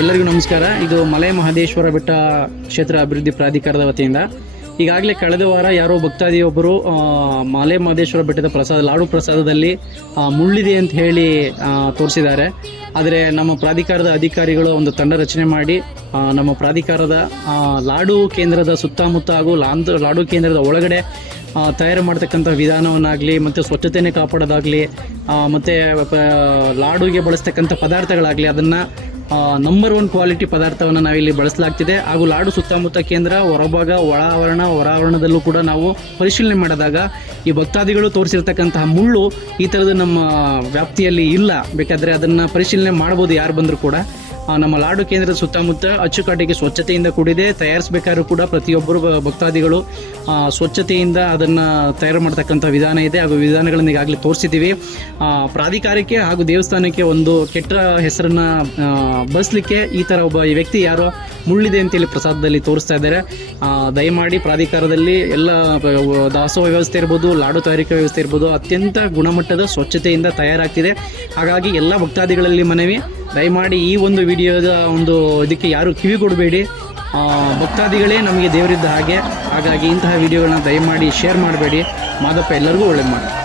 ಎಲ್ಲರಿಗೂ ನಮಸ್ಕಾರ. ಇದು ಮಲೆ ಮಹದೇಶ್ವರ ಬೆಟ್ಟ ಕ್ಷೇತ್ರ ಅಭಿವೃದ್ಧಿ ಪ್ರಾಧಿಕಾರದ ವತಿಯಿಂದ. ಈಗಾಗಲೇ ಕಳೆದ ವಾರ ಯಾರೋ ಭಕ್ತಾದಿಯೊಬ್ಬರು ಮಲೆ ಮಹದೇಶ್ವರ ಬೆಟ್ಟದ ಪ್ರಸಾದ, ಲಾಡು ಪ್ರಸಾದದಲ್ಲಿ ಮುಳ್ಳಿದೆ ಅಂತ ಹೇಳಿ ತೋರಿಸಿದ್ದಾರೆ. ಆದರೆ ನಮ್ಮ ಪ್ರಾಧಿಕಾರದ ಅಧಿಕಾರಿಗಳು ಒಂದು ತಂಡ ರಚನೆ ಮಾಡಿ ನಮ್ಮ ಪ್ರಾಧಿಕಾರದ ಲಾಡು ಕೇಂದ್ರದ ಸುತ್ತಮುತ್ತ ಹಾಗೂ ಲಾಂದ್ ಲಾಡು ಕೇಂದ್ರದ ಒಳಗಡೆ ತಯಾರು ಮಾಡ್ತಕ್ಕಂಥ ವಿಧಾನವನ್ನಾಗಲಿ ಮತ್ತು ಸ್ವಚ್ಛತೆಯನ್ನು ಕಾಪಾಡೋದಾಗಲಿ ಮತ್ತು ಲಾಡುಗೆ ಬಳಸ್ತಕ್ಕಂಥ ಪದಾರ್ಥಗಳಾಗಲಿ ಅದನ್ನು ನಂಬರ್ ಒನ್ ಕ್ವಾಲಿಟಿ ಪದಾರ್ಥವನ್ನು ನಾವಿಲ್ಲಿ ಬಳಸಲಾಗ್ತಿದೆ. ಹಾಗೂ ಲಾಡು ಸುತ್ತಮುತ್ತ ಕೇಂದ್ರ, ಹೊರಭಾಗ ಒಳ ಆವರಣ ಕೂಡ ನಾವು ಪರಿಶೀಲನೆ ಮಾಡಿದಾಗ ಈ ಭಕ್ತಾದಿಗಳು ತೋರಿಸಿರ್ತಕ್ಕಂತಹ ಮುಳ್ಳು ಈ ಥರದ್ದು ನಮ್ಮ ವ್ಯಾಪ್ತಿಯಲ್ಲಿ ಇಲ್ಲ. ಬೇಕಾದರೆ ಅದನ್ನು ಪರಿಶೀಲನೆ ಮಾಡ್ಬೋದು ಯಾರು ಬಂದರೂ ಕೂಡ. ನಮ್ಮ ಲಾಡು ಕೇಂದ್ರದ ಸುತ್ತಮುತ್ತ ಅಚ್ಚುಕಟ್ಟಿಗೆ ಸ್ವಚ್ಛತೆಯಿಂದ ಕೂಡಿದೆ. ತಯಾರಿಸಬೇಕಾದ್ರೂ ಕೂಡ ಪ್ರತಿಯೊಬ್ಬರು ಭಕ್ತಾದಿಗಳು ಸ್ವಚ್ಛತೆಯಿಂದ ಅದನ್ನು ತಯಾರು ಮಾಡ್ತಕ್ಕಂಥ ವಿಧಾನ ಇದೆ. ಹಾಗೂ ವಿಧಾನಗಳನ್ನು ಈಗಾಗಲೇ ತೋರಿಸಿದ್ದೀವಿ. ಪ್ರಾಧಿಕಾರಕ್ಕೆ ಹಾಗೂ ದೇವಸ್ಥಾನಕ್ಕೆ ಒಂದು ಕೆಟ್ಟ ಹೆಸರನ್ನು ಬಸ್ಲಿಕ್ಕೆ ಈ ಥರ ಒಬ್ಬ ವ್ಯಕ್ತಿ ಯಾರೋ ಮುಳ್ಳಿದೆ ಅಂತೇಳಿ ಪ್ರಸಾದದಲ್ಲಿ ತೋರಿಸ್ತಾ ಇದ್ದಾರೆ. ದಯಮಾಡಿ ಪ್ರಾಧಿಕಾರದಲ್ಲಿ ಎಲ್ಲ ದಾಸೋಹ ವ್ಯವಸ್ಥೆ ಇರ್ಬೋದು, ಲಾಡು ತಯಾರಿಕಾ ವ್ಯವಸ್ಥೆ ಇರ್ಬೋದು, ಅತ್ಯಂತ ಗುಣಮಟ್ಟದ ಸ್ವಚ್ಛತೆಯಿಂದ ತಯಾರಾಗ್ತಿದೆ. ಹಾಗಾಗಿ ಎಲ್ಲ ಭಕ್ತಾದಿಗಳಲ್ಲಿ ಮನವಿ ದಯಮಾಡಿ ಈ ಒಂದು ವಿಡಿಯೋದ ಒಂದು ಇದಕ್ಕೆ ಯಾರು ಕಿವಿ ಕೊಡಬೇಡಿ. ಭಕ್ತಾದಿಗಳೇ ನಮಗೆ ದೇವರಿದ್ದ ಹಾಗೆ. ಹಾಗಾಗಿ ಇಂತಹ ವಿಡಿಯೋಗಳನ್ನ ದಯಮಾಡಿ ಶೇರ್ ಮಾಡಬೇಡಿ. ಮಾದಪ್ಪ, ಎಲ್ಲರಿಗೂ ಒಳ್ಳೇದು ಮಾಡಿ